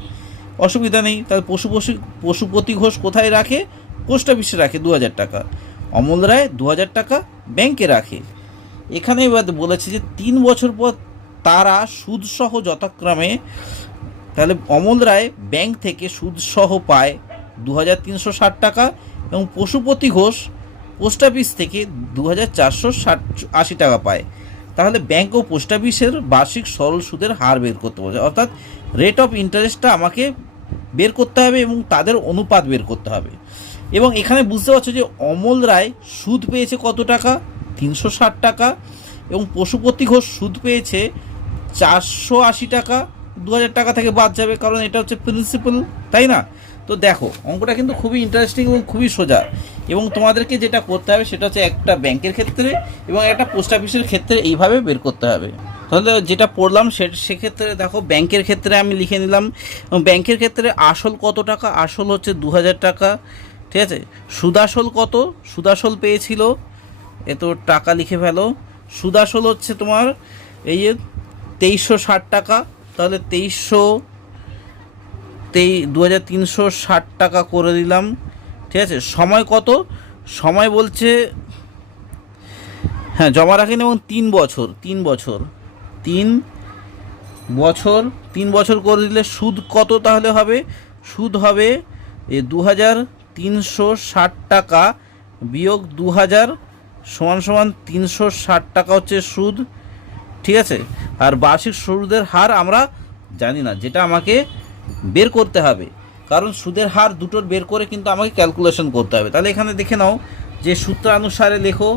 অসুবিধা নেই। তাহলে পশুপতি ঘোষ কোথায় রাখে? পোস্ট অফিসে রাখে 2,000 টাকা। অমল রায় 2,000 টাকা ব্যাংকে রাখে। এখানে এবার বলেছে যে 3 বছর পর তারা সুদসহ যথাক্রমে, তাহলে অমল রায় ব্যাংক থেকে সুদসহ পায় 2,360 টাকা এবং পশুপতি ঘোষ পোস্ট অফিস থেকে 2,480 টাকা পায়। তাহলে ব্যাংক ও পোস্ট অফিসের বার্ষিক সরল সুদের হার বের করতে বলছে, অর্থাৎ রেট অফ ইন্টারেস্টটা আমাকে বের করতে হবে এবং তাদের অনুপাত বের করতে হবে। এবং এখানে বুঝতে পারছো যে অমল রায় সুদ পেয়েছে কত টাকা? 360 টাকা, এবং পশুপতি ঘোষ সুদ পেয়েছে 480 টাকা। 2,000 টাকা থেকে বাদ যাবে, কারণ এটা হচ্ছে প্রিন্সিপাল, তাই না? তো দেখো অঙ্কটা কিন্তু খুবই ইন্টারেস্টিং এবং খুবই সোজা। এবং তোমাদেরকে যেটা করতে হবে সেটা হচ্ছে একটা ব্যাংকের ক্ষেত্রে এবং একটা পোস্ট অফিসের ক্ষেত্রে এইভাবে বের করতে হবে। তাহলে যেটা পড়লাম সেক্ষেত্রে দেখো, ব্যাংকের ক্ষেত্রে আমি লিখে নিলাম। এবং ব্যাংকের ক্ষেত্রে আসল কত টাকা? আসল হচ্ছে 2,000 টাকা। ঠিক আছে, সুদাসল কত? সুদাসল পেয়েছিল, এত টাকা লিখে ফেলো। সুদাসল হচ্ছে তোমার এই যে 2,360 টাকা। তাহলে 2,360 টাকা করে দিলাম। ঠিক আছে, সময় কত? সময় বলছে, হ্যাঁ জমা রাখেন এবং 3 বছর 3 বছর করে দিলে সুদ কত তাহলে হবে? সুদ হবে 2,360 টাকা বিয়োগ 2,000 সমান 360 টাকা হচ্ছে সুদ। ঠিক আছে, আর বার্ষিক সুদের হার আমরা জানি না, যেটা আমাকে বের করতে হবে, কারণ সুদের হার দুটোর বের করে কিন্তু আমাকে ক্যালকুলেশন করতে হবে। তাহলে এখানে দেখে নাও যে সূত্রানুসারে লেখো।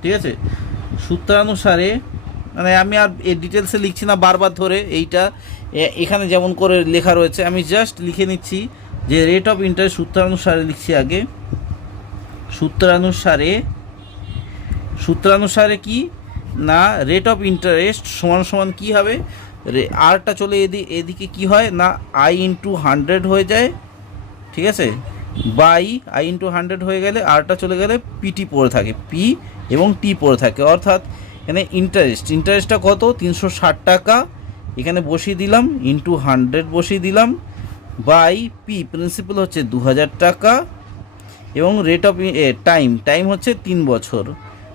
ঠিক আছে, সূত্রানুসারে মানে আমি আর ডিটেলসে লিখছি না বারবার ধরে, এইটা এখানে যেমন করে লেখা রয়েছে আমি জাস্ট লিখে নিচ্ছি যে রেট অফ ইন্টারেস্ট সূত্রানুসারে লিখছি আগে। সূত্রানুসারে কি না, রেট অফ ইন্টারেস্ট সমান কি হবে? আরটা চলে এদিকে কি হয় না, I/100 হয়ে যায়। ঠিক আছে, বাই I/100 হয়ে গেলে আরটা চলে গেলে পিটি পড়ে থাকে, পি এবং টি পড়ে থাকে। অর্থাৎ এখানে ইন্টারেস্টটা কত? 360 টাকা এখানে বসিয়ে দিলাম, ইন্টু 100 বসিয়ে দিলাম, বাই পি প্রিন্সিপাল হচ্ছে 2,000 টাকা, এবং রেট অফ টাইম হচ্ছে 3 বছর।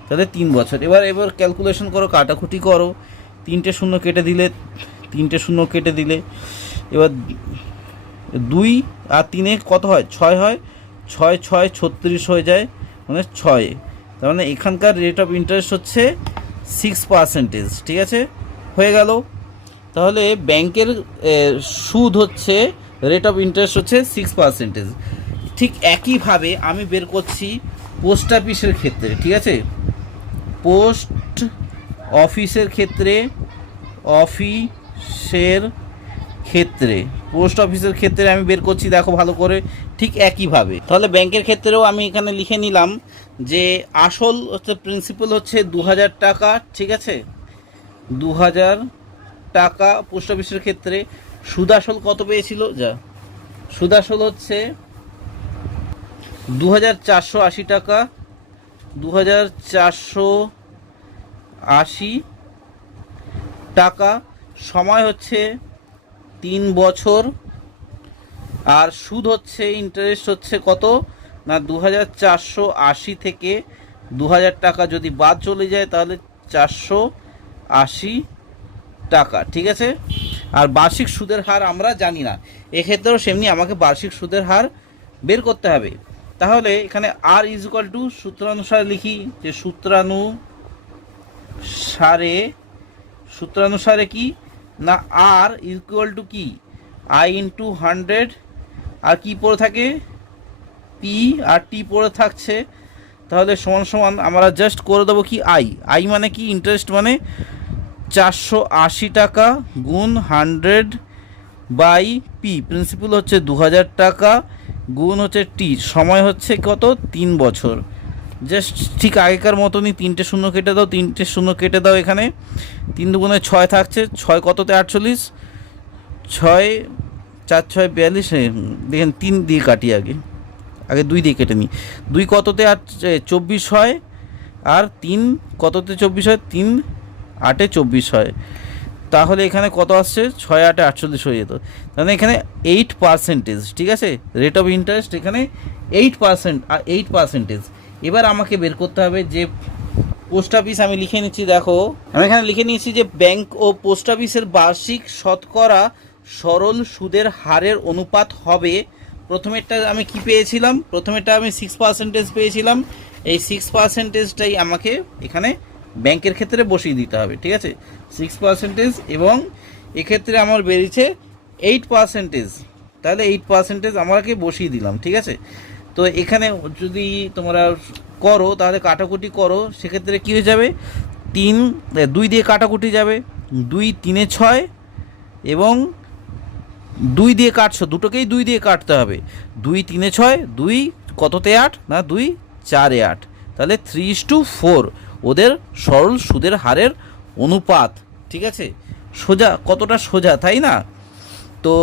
তাহলে 3 বছর। এবার ক্যালকুলেশন করো, কাটাকুটি করো, 3টে শূন্য কেটে দিলে এবার 2 আর 3 কত হয়? 6 হয়। 6 36 হয়ে যায়, মানে 6। তার মানে এখানকার রেট অফ ইন্টারেস্ট হচ্ছে 6%। ঠিক আছে, হয়ে গেল। তাহলে ব্যাংকের সুদ হচ্ছে, রেট অফ ইন্টারেস্ট হচ্ছে 6%। ঠিক একইভাবে আমি বের করছি পোস্ট অফিসের ক্ষেত্রে। ঠিক আছে, পোস্ট অফিসের ক্ষেত্রে আমি বের করছি, দেখো ভালো করে, ঠিক একইভাবে। তাহলে ব্যাংকের ক্ষেত্রেও আমি এখানে লিখে নিলাম যে আসল হচ্ছে প্রিন্সিপাল হচ্ছে 2,000 টাকা। ঠিক আছে, 2,000 টাকা পোস্ট অফিসের ক্ষেত্রে। সুদাসল কত পেয়েছিল? সুদাসল হচ্ছে 2,480 টাকা, 2,480 টাকা। সময় হচ্ছে 3 বছর, আর সুদ হচ্ছে ইন্টারেস্ট হচ্ছে কত না 2480 থেকে 2000 টাকা যদি বাদ চলে যায় তাহলে 480 টাকা, ঠিক আছে। আর বার্ষিক সুদের হার আমরা জানি না, এক্ষেত্রেও সেমনি আমাকে বার্ষিক সুদের হার বের করতে হবে। তাহলে এখানে আর ইজ ইকুয়াল টু সূত্রানুসারে লিখি যে সূত্রানুসারে কি না আর ইকুয়াল টু কি আই ইন্টু 100, আর কি পড়ে থাকে পি আর টি পড়ে থাকছে, তাহলে সমান সমান আমরা জাস্ট করে দেবো কি আই মানে কি ইন্টারেস্ট মানে 480 টাকা গুণ 100 বাই পি, প্রিন্সিপাল হচ্ছে 2000 টাকা গুণ হচ্ছে টি, সময় হচ্ছে কত 3 বছর। জাস্ট ঠিক আগেকার মতনই 3টে শূন্য কেটে দাও, এখানে 3 দুগুণে 6 থাকছে, 6 কততে 48, 6 4 6 42, দেখেন 3 দিয়ে কাটি, আগে 2 দিয়ে কেটে নিই, 2 কততে 24 হয়, আর 3 কততে 24 হয়, 3 8 24 হয়, তাহলে এখানে কত আসছে 6 8 48 হয়ে যেত, তাহলে এখানে 8%, ঠিক আছে, রেট অফ ইন্টারেস্ট এখানে 8% আর 8%। এবার আমাকে বের করতে হবে যে পোস্ট অফিস, আমি লিখে নিচ্ছি, দেখো আমি এখানে লিখে নিয়েছি যে ব্যাংক ও পোস্ট অফিসের বার্ষিক শতকরা সরল সুদের হারের অনুপাত হবে, প্রথমেরটা আমি কি পেয়েছিলাম, প্রথমেরটা আমি 6% পেয়েছিলাম, এই 6%টাই আমাকে এখানে ব্যাংকের ক্ষেত্রে বসিয়ে দিতে হবে, ঠিক আছে, 6%, এবং এক্ষেত্রে আমার বেরিয়েছে 8%, তাহলে 8% আমাকে বসিয়ে দিলাম, ঠিক আছে। তো এখানে যদি তোমরা করো তাহলে কাটাকুটি করো, সেক্ষেত্রে কী হয়ে যাবে, 2 দিয়ে কাটাকুটি যাবে, 2 3 6, এবং 2 দিয়ে কাটছো, দুটোকেই 2 দিয়ে কাটতে হবে, 2 3 6, 2 কততে 8 না 2 4 8, তাহলে 3:4 ওদের সরল সুদের হারের অনুপাত, ঠিক আছে। সোজা, কতটা সোজা তাই না? তো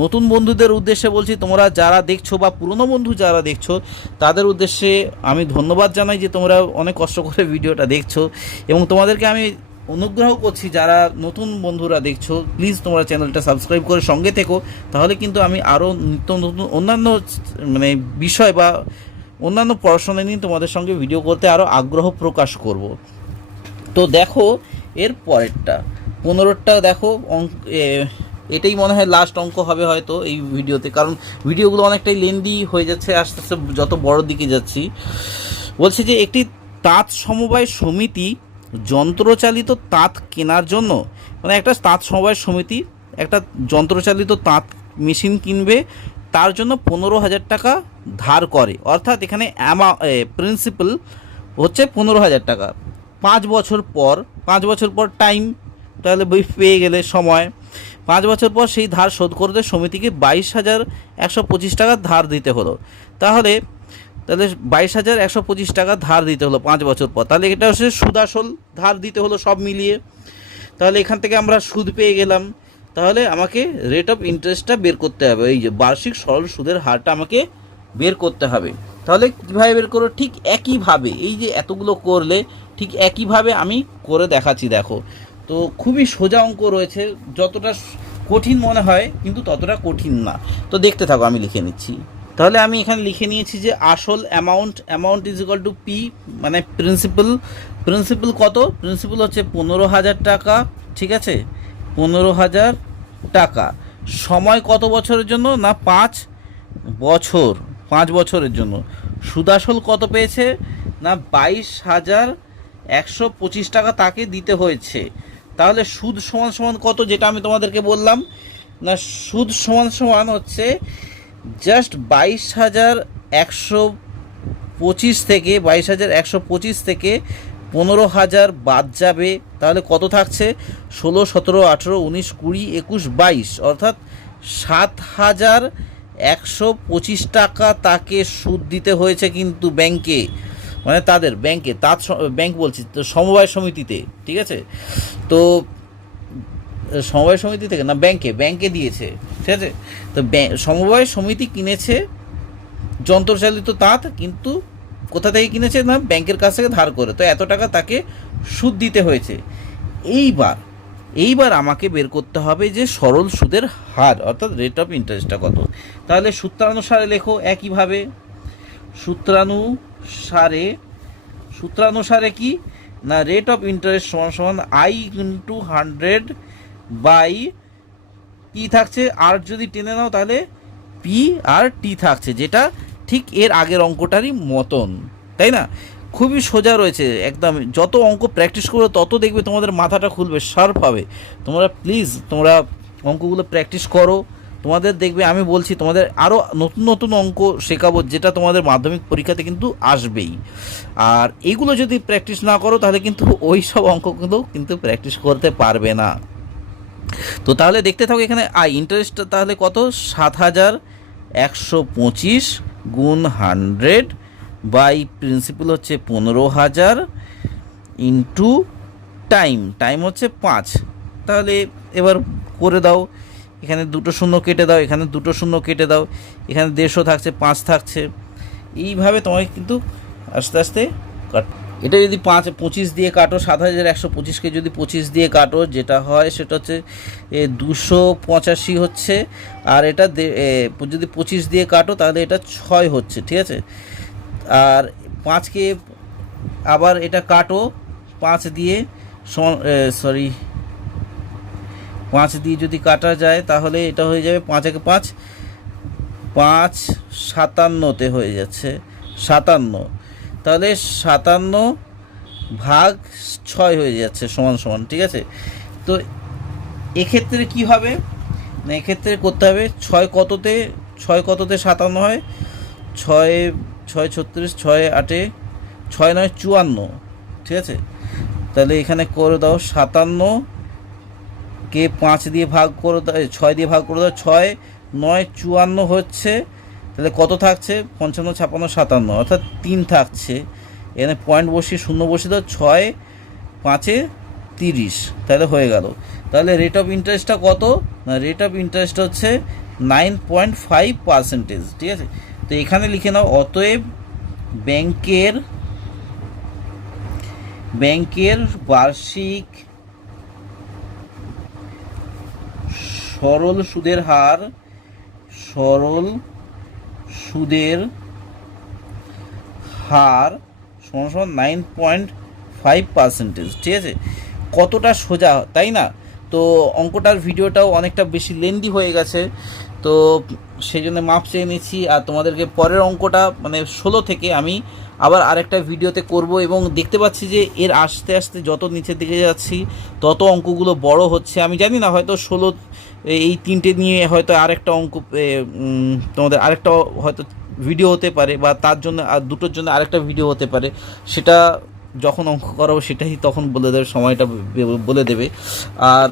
নতুন বন্ধুদের উদ্দেশ্যে বলছি, তোমরা যারা দেখছো বা পুরনো বন্ধু যারা দেখছো তাদের উদ্দেশ্যে আমি ধন্যবাদ জানাই যে তোমরা অনেক কষ্ট করে ভিডিওটা দেখছো, এবং তোমাদেরকে আমি অনুগ্রহ করছি যারা নতুন বন্ধুরা দেখছো প্লিজ তোমরা চ্যানেলটা সাবস্ক্রাইব করে সঙ্গে থেকো, তাহলে কিন্তু আমি আরও নিত্য নতুন অন্যান্য মানে বিষয় বা অন্যান্য পড়াশোনা নিয়ে তোমাদের সঙ্গে ভিডিও করতে আরও আগ্রহ প্রকাশ করব। তো দেখো এর পরেরটা 15টা দেখো, এটাই মনে হয় লাস্ট অঙ্ক হবে হয়তো এই ভিডিওতে, কারণ ভিডিওগুলো অনেকটাই লেন্দি হয়ে যাচ্ছে আস্তে আস্তে যত বড় দিকে যাচ্ছি। বলছে যে একটি তাঁত সমবায় সমিতি যন্ত্রচালিত তাঁত কেনার জন্য, মানে একটা তাঁত সমবায় সমিতি একটা যন্ত্রচালিত তাঁত মেশিন কিনবে, তার জন্য 15,000 টাকা ধার করে, অর্থাৎ এখানে প্রিন্সিপাল হচ্ছে 15,000 টাকা, 5 বছর পর টাইম, তাহলে বই পেয়ে গেলে সময়, 5 বছর পর সেই ধার শোধ করতে সমিতিকে 22,125 টাকা ধার দিতে হলো, তাহলে 22,125 টাকা ধার দিতে হলো 5 বছর পর, তাহলে এটা হচ্ছে সুদ আসল ধার দিতে হলো সব মিলিয়ে, তাহলে এখান থেকে আমরা সুদ পেয়ে গেলাম, তাহলে আমাকে রেট অফ ইন্টারেস্টটা বের করতে হবে, এই যে বার্ষিক সরল সুদের হারটা আমাকে বের করতে হবে। তাহলে কীভাবে বের করো, ঠিক একইভাবে এই যে এতগুলো করলে ঠিক একইভাবে আমি করে দেখাচ্ছি, দেখো তো খুবই সোজা অঙ্ক রয়েছে, যতটা কঠিন মনে হয় কিন্তু ততটা কঠিন না, তো দেখতে থাকো আমি লিখে নিচ্ছি। তাহলে আমি এখানে লিখে নিয়েছি যে আসল amount is equal to P, মানে প্রিন্সিপাল কত, প্রিন্সিপাল হচ্ছে 15,000 টাকা, ঠিক আছে, 15,000 টাকা, সময় কত বছরের জন্য না 5 বছর, 5 বছরের জন্য, সুদাসল কত পেয়েছে না 22,125 টাকা তাকে দিতে হয়েছে, তাহলে সুদ সমান সমান কত, যেটা আমি তোমাদেরকে বললাম না, সুদ সমান সমান হচ্ছে জাস্ট 22,125 থেকে 15,000 বাদ যাবে, তাহলে কত থাকছে 16 17 18 19 20 21 22, অর্থাৎ 7,125 টাকা তাকে সুদ দিতে হয়েছে কিন্তু ব্যাংকে, মানে তাদের ব্যাংকে, ব্যাংক বলছি তো সমবায় সমিতিতে, ঠিক আছে, তো সমবায় সমিতি থেকে না ব্যাংকে দিয়েছে, ঠিক আছে, তো সমবায় সমিতি কিনেছে যন্ত্রচালিত তাঁত, কিন্তু কোথা থেকে কিনেছে না ব্যাংকের কাছ থেকে ধার করে, তো এত টাকা তাকে সুদ দিতে হয়েছে। এইবার এইবার আমাকে বের করতে হবে যে সরল সুদের হার অর্থাৎ রেট অফ ইন্টারেস্টটা কত। তাহলে সূত্রানুসারে লেখো একইভাবে। সূত্রানুসারে কি না, রেট অফ ইন্টারেস্ট সমান সমান আই ইন্টু 100 বাই পি থাকছে, আর যদি টেনে নাও তাহলে পি আর টি থাকছে, যেটা ঠিক এর আগের অঙ্কটারই মতন, তাই না? খুবই সোজা রয়েছে একদম। যত অঙ্ক প্র্যাকটিস করবে তত দেখবে তোমাদের মাথাটা খুলবে, শার্প হবে। তোমরা প্লিজ তোমরা অঙ্কগুলো প্র্যাকটিস করো, তোমাদের দেখবে আমি বলছি তোমাদের আরও নতুন নতুন অঙ্ক শেখাবো, যেটা তোমাদের মাধ্যমিক পরীক্ষাতে কিন্তু আসবেই। আর এগুলো যদি প্র্যাকটিস না করো তাহলে কিন্তু ওই সব অঙ্কগুলো কিন্তু প্র্যাকটিস করতে পারবে না। তো তাহলে দেখতে থাকো, এখানে ইন্টারেস্টটা তাহলে কত, 7,125 গুণ 100 বাই প্রিন্সিপাল হচ্ছে 15,000 ইন্টু টাইম হচ্ছে 5। তাহলে এবার করে দাও, এখানে দুটো শূন্য কেটে দাও, এখানে দুটো শূন্য কেটে দাও, এখানে 150 থাকছে, 5 থাকছে। এইভাবে তোমাকে কিন্তু আস্তে আস্তে কাট। এটা যদি 25 দিয়ে কাটো, 7,125কে যদি 25 দিয়ে কাটো, যেটা হয় সেটা হচ্ছে 285 হচ্ছে। আর এটা যদি 25 দিয়ে কাটো তাহলে এটা 6 হচ্ছে, ঠিক আছে। আর 5কে আবার এটা কাটো 5 দিয়ে, 5 দিয়ে যদি কাটা যায় তাহলে এটা হয়ে যাবে 5 একে 5, 5 57তে হয়ে যাচ্ছে 57। তাহলে 57 ভাগ 6 হয়ে যাচ্ছে সমান সমান, ঠিক আছে। তো এক্ষেত্রে কি হবে না, এক্ষেত্রে করতে হবে 6 কততে 57 হয়, 6 36, 6 8, 6 9 54, ঠিক আছে। তাহলে এখানে করে দাও 57কে 5 দিয়ে ভাগ করে দাও, 6 দিয়ে ভাগ করে দাও, 6 9 54 হচ্ছে। তাহলে কত থাকছে, 55 56 57, অর্থাৎ 3 থাকছে। এখানে পয়েন্ট বসিয়ে শূন্য বসিয়ে দাও, 6 5 30, তাহলে হয়ে গেল। তাহলে রেট অফ ইন্টারেস্টটা কত না, রেট অফ ইন্টারেস্ট হচ্ছে 9.5%, ঠিক আছে। তো এখানে লিখে নাও, অতএব ব্যাংকের বার্ষিক সরল সুদের হার সমান সমান 9.5%, ঠিক আছে। কতটা সোজা, তাই না? তো অঙ্কটার ভিডিওটাও অনেকটা বেশি লেন্দি হয়ে গেছে, তো সেই জন্য মাপ চেয়ে নিচ্ছি। আর তোমাদেরকে পরের অঙ্কটা মানে 16 থেকে আমি আবার আরেকটা ভিডিওতে করব, এবং দেখতে পাচ্ছি যে এর আস্তে আস্তে যত নিচের দিকে যাচ্ছি তত অঙ্কগুলো বড় হচ্ছে। আমি জানি না, হয়তো 16 এই 3টে নিয়ে হয়তো আরেকটা অঙ্ক তোমাদের আরেকটা হয়তো ভিডিও হতে পারে, বা তার জন্য আর দুটোর জন্য আরেকটা ভিডিও হতে পারে। সেটা যখন অঙ্ক করাবো সেটাই তখন বলে দেবে, সময়টা বলে দেবে। আর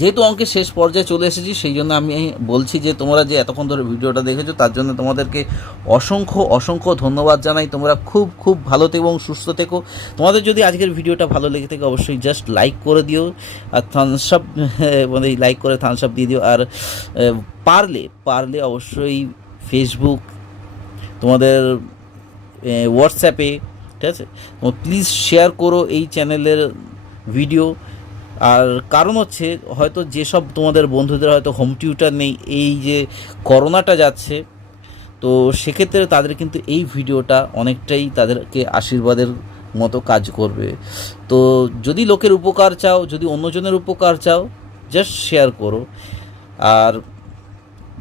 যেহেতু অঙ্কের শেষ পর্যায়ে চলে এসেছি, সেই জন্য আমি বলছি যে তোমরা যে এতক্ষণ ধরে ভিডিওটা দেখেছো তার জন্য তোমাদেরকে অসংখ্য ধন্যবাদ জানাই। তোমরা খুব ভালো থেকো এবং সুস্থ থেকো। তোমাদের যদি আজকের ভিডিওটা ভালো লেগে থাকে অবশ্যই জাস্ট লাইক করে দিও, আর থামস আপ মানে লাইক করে থামস আপ দিয়ে দিও। আর পারলে অবশ্যই ফেসবুক, তোমাদের হোয়াটসঅ্যাপে, ঠিক আছে, প্লিজ শেয়ার করো এই চ্যানেলের ভিডিও। আর কারণ হচ্ছে হয়তো যেসব তোমাদের বন্ধুদের হয়তো হোম টিউটার নেই, এই যে করোনাটা যাচ্ছে, তো সেক্ষেত্রে তাদের কিন্তু এই ভিডিওটা অনেকটাই তাদেরকে আশীর্বাদের মতো কাজ করবে। তো যদি লোকের উপকার চাও, যদি অন্যজনের উপকার চাও, জাস্ট শেয়ার করো। আর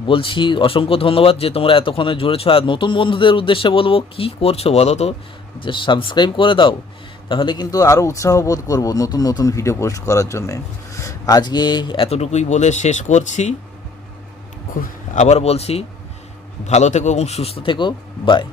বলছি অসংখ্য ধন্যবাদ যে তোমরা এতক্ষণে জুড়েছো। আর নতুন বন্ধুদের উদ্দেশ্যে বলবো, কি করছো বলো তো, যে সাবস্ক্রাইব করে দাও, তাহলে কিন্তু আরও উৎসাহ বোধ করবো নতুন ভিডিও পোস্ট করার জন্যে। আজকে এতটুকুই বলে শেষ করছি। আবার বলছি, ভালো থেকো এবং সুস্থ থেকো, বাই।